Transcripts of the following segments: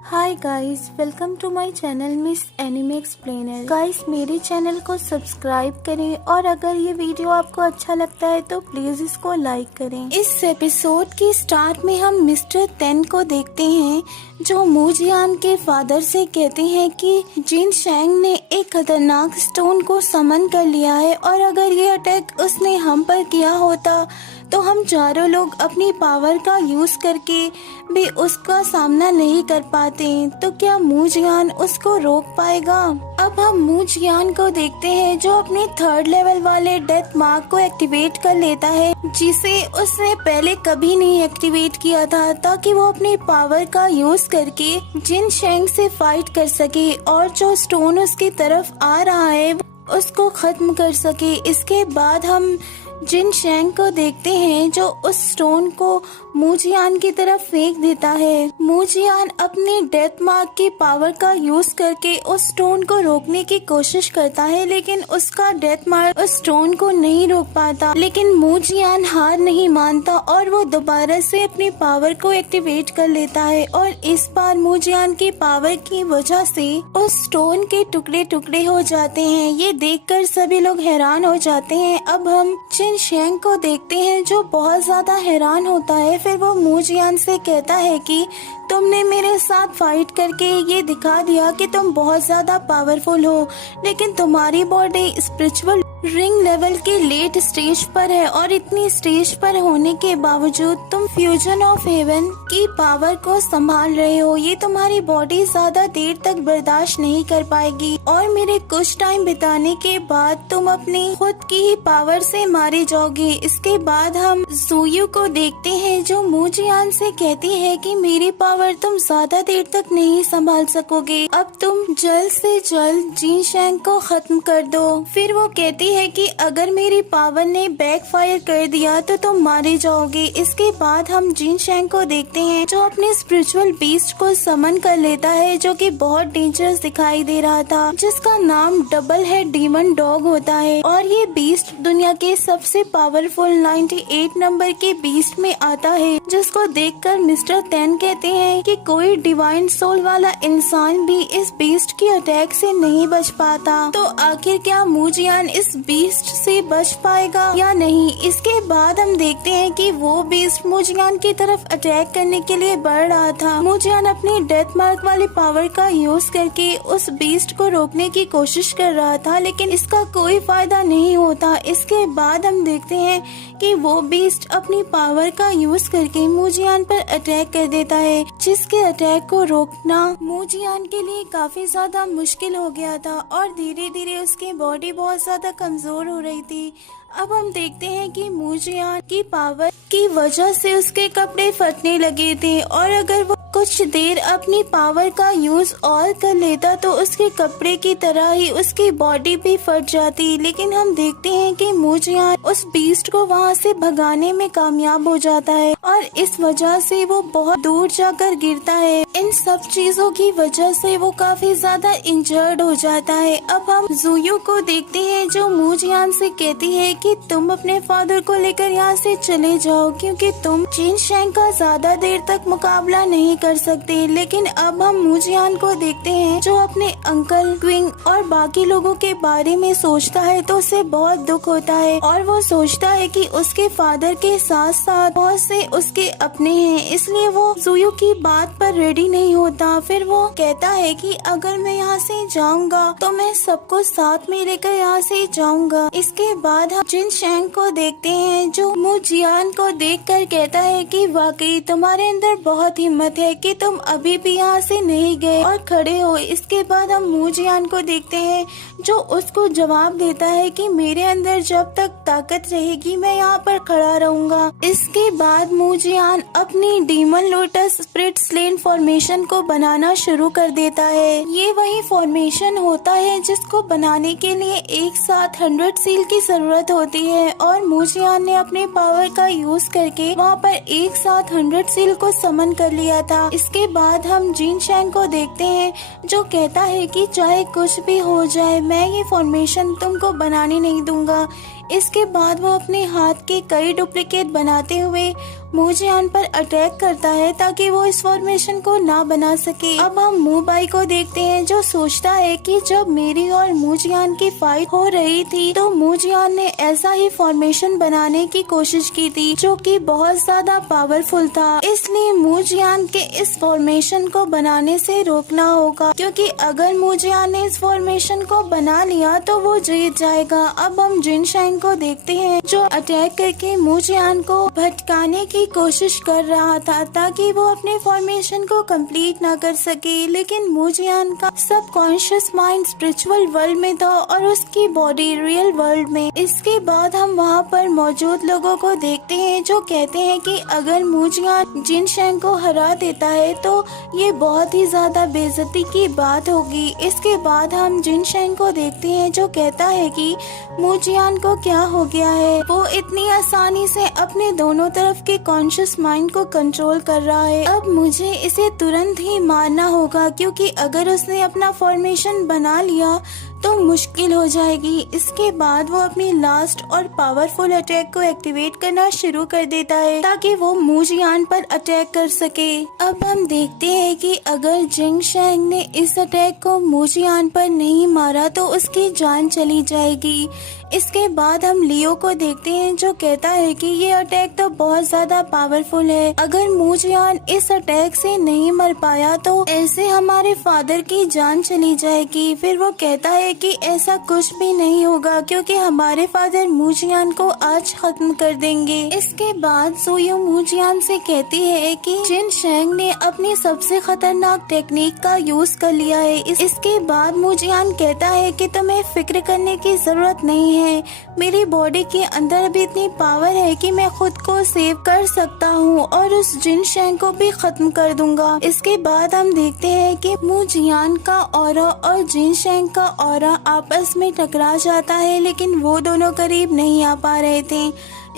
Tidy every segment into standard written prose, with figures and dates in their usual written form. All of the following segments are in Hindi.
Hi guys, welcome to my channel miss anime explainer. Guys, मेरे चैनल को सब्सक्राइब करें और अगर ये वीडियो आपको अच्छा लगता है तो प्लीज इसको लाइक करें। इस एपिसोड की स्टार्ट में हम मिस्टर तेन को देखते हैं जो मूजियान के फादर से कहते हैं कि जिन शेंग ने एक खतरनाक स्टोन को समन कर लिया है और अगर ये अटैक उसने हम पर किया होता तो हम चारों लोग अपनी पावर का यूज करके भी उसका सामना नहीं कर पाते। तो क्या मूजियान उसको रोक पाएगा? अब हम मूजियान को देखते हैं जो अपने 3rd लेवल वाले डेथ मार्क को एक्टिवेट कर लेता है जिसे उसने पहले कभी नहीं एक्टिवेट किया था, ताकि वो अपनी पावर का यूज करके जिन शेंग से फाइट कर सके और जो स्टोन उसकी तरफ आ रहा है उसको खत्म कर सके। इसके बाद हम जिन शेंग को देखते हैं जो उस स्टोन को मूजियान की तरफ फेंक देता है। मूजियान अपनी डेथ मार्क की पावर का यूज करके उस स्टोन को रोकने की कोशिश करता है, लेकिन उसका डेथ मार्क उस स्टोन को नहीं रोक पाता। लेकिन मूजियान हार नहीं मानता और वो दोबारा से अपनी पावर को एक्टिवेट कर लेता है और इस बार मूजियान की पावर की वजह से उस स्टोन के टुकड़े टुकड़े हो जाते हैं। ये देखकर सभी लोग हैरान हो जाते हैं। अब हम जिन शेंग को देखते हैं जो बहुत ज्यादा हैरान होता है। फिर वो मूजियान से कहता है कि तुमने मेरे साथ फाइट करके ये दिखा दिया कि तुम बहुत ज्यादा पावरफुल हो, लेकिन तुम्हारी बॉडी स्पिरिचुअल रिंग लेवल के लेट स्टेज पर है और इतनी स्टेज पर होने के बावजूद तुम फ्यूजन ऑफ हेवन की पावर को संभाल रहे हो। ये तुम्हारी बॉडी ज्यादा देर तक बर्दाश्त नहीं कर पाएगी और मेरे कुछ टाइम बिताने के बाद तुम अपनी खुद की ही पावर से मारे जाओगे। इसके बाद हम ज़ुयू को देखते हैं जो मूजियान से कहती है कि मेरी पावर तुम ज्यादा देर तक नहीं संभाल सकोगे, अब तुम जल्द से जल्द जिन शेंग को खत्म कर दो। फिर वो कहती है कि अगर मेरी पावर ने बैकफायर कर दिया तो तुम मारे जाओगे। इसके बाद हम जिन शेंग को देखते हैं जो अपने स्पिरिचुअल बीस्ट को समन कर लेता है जो कि बहुत डेंजरस दिखाई दे रहा था, जिसका नाम डबल हेड डीमन डॉग होता है और ये बीस्ट दुनिया के सबसे पावरफुल 98 नंबर के बीस्ट में आता है, जिसको देखकर मिस्टर तेन कहते हैं कि कोई डिवाइन सोल वाला इंसान भी इस बीस्ट की अटैक से नहीं बच पाता। तो आखिर क्या मूजियान इस बीस्ट से बच पाएगा या नहीं? इसके बाद हम देखते हैं कि वो बीस्ट मूजियान की तरफ अटैक करने के लिए बढ़ रहा था। मूजियान अपनी डेथ मार्क वाली पावर का यूज करके उस बीस्ट को रोकने की कोशिश कर रहा था, लेकिन इसका कोई फायदा नहीं होता। इसके बाद हम देखते हैं कि वो बीस्ट अपनी पावर का यूज करके मूजियान पर अटैक कर देता है, जिसके अटैक को रोकना मूजियान के लिए काफी ज्यादा मुश्किल हो गया था और धीरे धीरे उसकी बॉडी बहुत ज्यादा कमजोर हो रही थी। अब हम देखते हैं कि मूजियान की पावर की वजह से उसके कपड़े फटने लगे थे और अगर वो कुछ देर अपनी पावर का यूज और कर लेता तो उसके कपड़े की तरह ही उसकी बॉडी भी फट जाती। लेकिन हम देखते हैं कि मूजियान उस बीस्ट को वहाँ से भगाने में कामयाब हो जाता है और इस वजह से वो बहुत दूर जाकर गिरता है। इन सब चीजों की वजह से वो काफी ज्यादा इंजर्ड हो जाता है। अब हम ज़ुयू को देखते हैं जो मूजियान से कहती है कि तुम अपने फादर को लेकर यहाँ से चले जाओ क्योंकि तुम जिन शेंग का ज्यादा देर तक मुकाबला नहीं कर सकते। लेकिन अब हम मूजियान को देखते हैं जो अपने अंकल, क्विंग और बाकी लोगों के बारे में सोचता है तो उसे बहुत दुख होता है और वो सोचता है कि उसके फादर के साथ साथ बहुत से उसके अपने हैं, इसलिए वो ज़ुयू की बात पर रेडी नहीं होता। फिर वो कहता है कि अगर मैं यहाँ से जाऊंगा तो मैं सबको साथ में लेकर यहाँ से जाऊंगा। इसके बाद हम जिन शेंग को देखते हैं जो मूजियान को देखकर कहता है कि वाकई तुम्हारे अंदर बहुत हिम्मत है कि तुम अभी भी यहाँ से नहीं गए और खड़े हो। इसके बाद हम मूजियान को देखते हैं जो उसको जवाब देता है कि मेरे अंदर जब तक ताकत रहेगी मैं यहाँ पर खड़ा रहूंगा। इसके बाद मूजियान अपनी demon lotus spirit slain formation को बनाना शुरू कर देता है। ये वही फॉर्मेशन होता है जिसको बनाने के लिए एक साथ 100 सील की जरूरत होती है और मूजियान ने अपने पावर का यूज करके वहाँ पर एक साथ 100 सील को समन कर लिया था। इसके बाद हम जिन शेंग को देखते हैं जो कहता है कि चाहे कुछ भी हो जाए मैं ये फॉर्मेशन तुमको बनाने नहीं दूंगा। इसके बाद वो अपने हाथ के कई डुप्लीकेट बनाते हुए मूजियान पर अटैक करता है ताकि वो इस फॉर्मेशन को ना बना सके। अब हम मू बाई को देखते हैं जो सोचता है कि जब मेरी और मूजियान की फाइट हो रही थी तो मूजियान ने ऐसा ही फॉर्मेशन बनाने की कोशिश की थी जो कि बहुत ज्यादा पावरफुल था, इसलिए मूजियान के इस फॉर्मेशन को बनाने से रोकना होगा, क्योंकि अगर मूजियान ने इस फॉर्मेशन को बना लिया तो वो जीत जाएगा। अब हम जिनशैंग को देखते हैं जो अटैक करके मूजियान को भटकाने की कोशिश कर रहा था ताकि वो अपने फॉर्मेशन को कंप्लीट ना कर सके, लेकिन मूजियान का सबकॉन्शियस माइंड स्पिरिचुअल वर्ल्ड में था और उसकी बॉडी रियल वर्ल्ड में। इसके बाद हम वहाँ पर मौजूद लोगों को देखते हैं जो कहते हैं कि अगर मूजियान जिनशैंग को हरा देता है तो ये बहुत ही ज्यादा बेइज्जती की बात होगी। इसके बाद हम जिनशैंग को देखते हैं जो कहता है कि मूजियान को क्या हो गया है, वो इतनी आसानी से अपने दोनों तरफ के कॉन्शियस माइंड को कंट्रोल कर रहा है। अब मुझे इसे तुरंत ही मारना होगा, क्योंकि अगर उसने अपना फॉर्मेशन बना लिया तो मुश्किल हो जाएगी। इसके बाद वो अपनी लास्ट और पावरफुल अटैक को एक्टिवेट करना शुरू कर देता है ताकि वो मूजियान पर अटैक कर सके। अब हम देखते हैं कि अगर जिनशैंग ने इस अटैक को मूजियान पर नहीं मारा तो उसकी जान चली जाएगी। इसके बाद हम लियो को देखते हैं जो कहता है कि ये अटैक तो बहुत ज्यादा पावरफुल है, अगर मूजियान इस अटैक से नहीं मर पाया तो ऐसे हमारे फादर की जान चली जाएगी। फिर वो कहता है कि ऐसा कुछ भी नहीं होगा क्योंकि हमारे फादर मूजियान को आज खत्म कर देंगे। इसके बाद सोयो मूजियान से कहती है कि जिनशैंग ने अपनी सबसे खतरनाक टेक्निक का यूज कर लिया है। इसके बाद मूजियान कहता है कि तुम्हें फिक्र करने की जरूरत नहीं है, मेरी बॉडी के अंदर अभी इतनी पावर है कि मैं खुद को सेव कर सकता हूँ और उस जिनशैंग को भी खत्म कर दूंगा। इसके बाद हम देखते हैं कि मूजियान का ऑरा और जिनशैंग का ऑरा आपस में टकरा जाता है, लेकिन वो दोनों करीब नहीं आ पा रहे थे।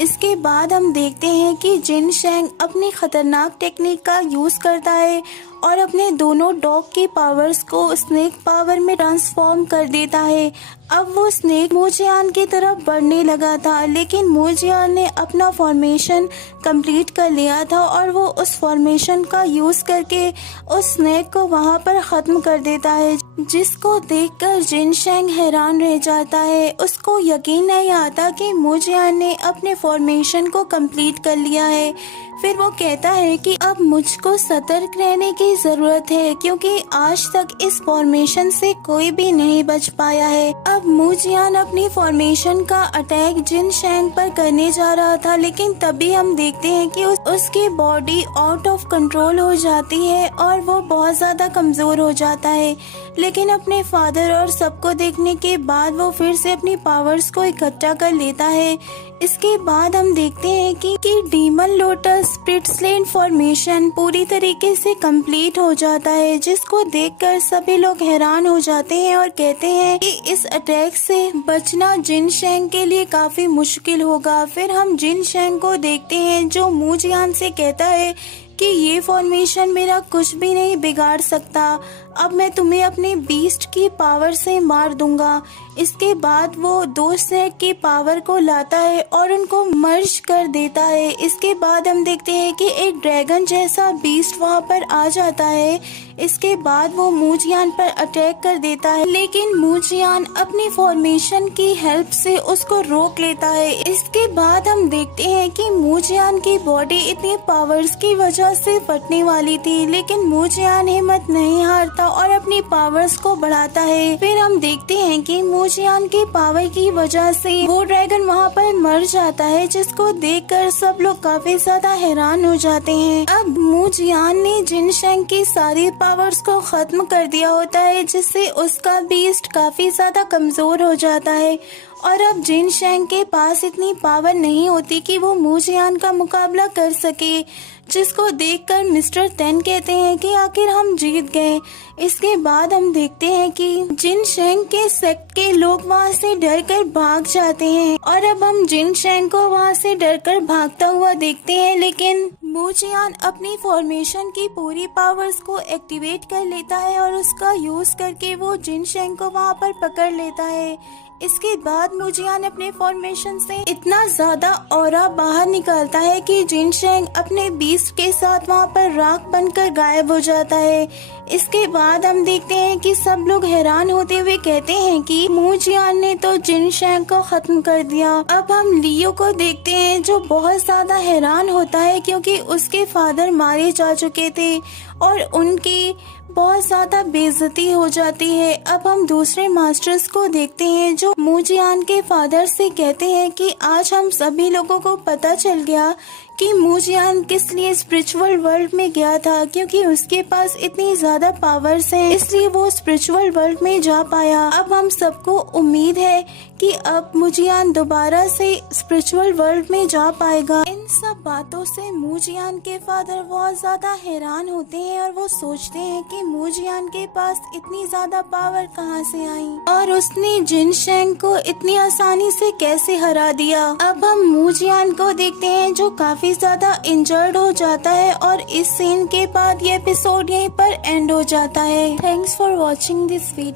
इसके बाद हम देखते हैं कि जिनशैंग अपनी खतरनाक टेक्निक का यूज करता है और अपने दोनों डॉग की पावर्स को स्नेक पावर में ट्रांसफॉर्म कर देता है। अब वो स्नेक मूजियान की तरफ बढ़ने लगा था, लेकिन मूजियान ने अपना फॉर्मेशन कंप्लीट कर लिया था और वो उस फॉर्मेशन का यूज करके उस स्नेक को वहाँ पर खत्म कर देता है, जिसको देखकर जिनशैंग हैरान रह जाता है। उसको यकीन नहीं आता कि मूजियान ने अपने फॉर्मेशन को कंप्लीट कर लिया है। फिर वो कहता है कि अब मुझको सतर्क रहने की जरूरत है क्योंकि आज तक इस फॉर्मेशन से कोई भी नहीं बच पाया है। अब मूजियान अपनी फॉर्मेशन का अटैक जिनशैंग पर करने जा रहा था, लेकिन तभी हम देखते हैं कि उसकी बॉडी आउट ऑफ कंट्रोल हो जाती है और वो बहुत ज्यादा कमजोर हो जाता है। लेकिन अपने फादर और सबको देखने के बाद वो फिर से अपनी पावर्स को इकट्ठा कर लेता है। इसके बाद हम देखते हैं कि demon lotus split slain formation पूरी तरीके से कंप्लीट हो जाता है, जिसको देखकर सभी लोग हैरान हो जाते हैं और कहते हैं कि इस अटैक से बचना जिनशैंग के लिए काफी मुश्किल होगा। फिर हम जिनशैंग को देखते हैं जो मूजियान से कहता है कि ये फॉर्मेशन मेरा कुछ भी नहीं बिगाड़ सकता, अब मैं तुम्हें अपने बीस्ट की पावर से मार दूंगा। इसके बाद वो दो स्नेक की पावर को लाता है और उनको मर्ज कर देता है। इसके बाद हम देखते हैं कि एक ड्रैगन जैसा बीस्ट वहाँ पर आ जाता है। इसके बाद वो मूजियान पर अटैक कर देता है, लेकिन मूजियान अपनी फॉर्मेशन की हेल्प से उसको रोक लेता है। इसके बाद हम देखते हैं कि मूजियान की बॉडी इतनी पावर्स की वजह से फटने वाली थी, लेकिन मूजियान हिम्मत नहीं हारता और अपनी पावर्स को बढ़ाता है। फिर हम देखते हैं कि मूजियान की पावर की वजह से वो ड्रैगन वहाँ पर मर जाता है, जिसको देखकर सब लोग काफी ज्यादा हैरान हो जाते हैं। अब मूजियान ने जिनशैंग की सारी पावर्स को खत्म कर दिया होता है, जिससे उसका बीस्ट काफी ज्यादा कमजोर हो जाता है और अब जिनशैंग के पास इतनी पावर नहीं होती कि वो मूजियान का मुकाबला कर सके, जिसको देखकर मिस्टर तेन कहते हैं कि आखिर हम जीत गए। इसके बाद हम देखते हैं कि जिनशैंग के सेक्ट के लोग वहाँ से डरकर भाग जाते हैं और अब हम जिनशैंग को वहाँ से डरकर भागता हुआ देखते हैं, लेकिन मूजियान अपनी फॉर्मेशन की पूरी पावर्स को एक्टिवेट कर लेता है और उसका यूज करके वो जिनशेंग को वहाँ पर पकड़ लेता है। इसके बाद मूजियान अपने फॉर्मेशन से इतना ज्यादा ऑरा बाहर निकालता है कि जिनशेंग अपने बीस्ट के साथ वहाँ पर राख बनकर गायब हो जाता है। इसके बाद हम देखते हैं कि सब लोग हैरान होते हुए कहते हैं कि मूजियान ने तो जिनशेंग को खत्म कर दिया। अब हम लियो को देखते हैं जो बहुत ज्यादा हैरान होता है क्योंकि उसके फादर मारे जा चुके थे और उनकी बहुत ज्यादा बेइज्जती हो जाती है। अब हम दूसरे मास्टर्स को देखते हैं जो मूजियान के फादर से कहते हैं कि आज हम सभी लोगों को पता चल गया कि मूजियान किस लिए स्पिरिचुअल वर्ल्ड में गया था, क्योंकि उसके पास इतनी ज्यादा पावर्स हैं, इसलिए वो स्पिरिचुअल वर्ल्ड में जा पाया। अब हम सबको उम्मीद है कि अब मूजियान दोबारा से स्पिरिचुअल वर्ल्ड में जा पाएगा। इन सब बातों से मूजियान के फादर बहुत ज्यादा हैरान होते हैं और वो सोचते हैं कि मूजियान के पास इतनी ज्यादा पावर कहाँ से आई और उसने जिनशेंग को इतनी आसानी से कैसे हरा दिया। अब हम मूजियान को देखते हैं जो काफी ज्यादा इंजर्ड हो जाता है और इस सीन के बाद ये एपिसोड यहीं पर एंड हो जाता है। Thanks for watching this video.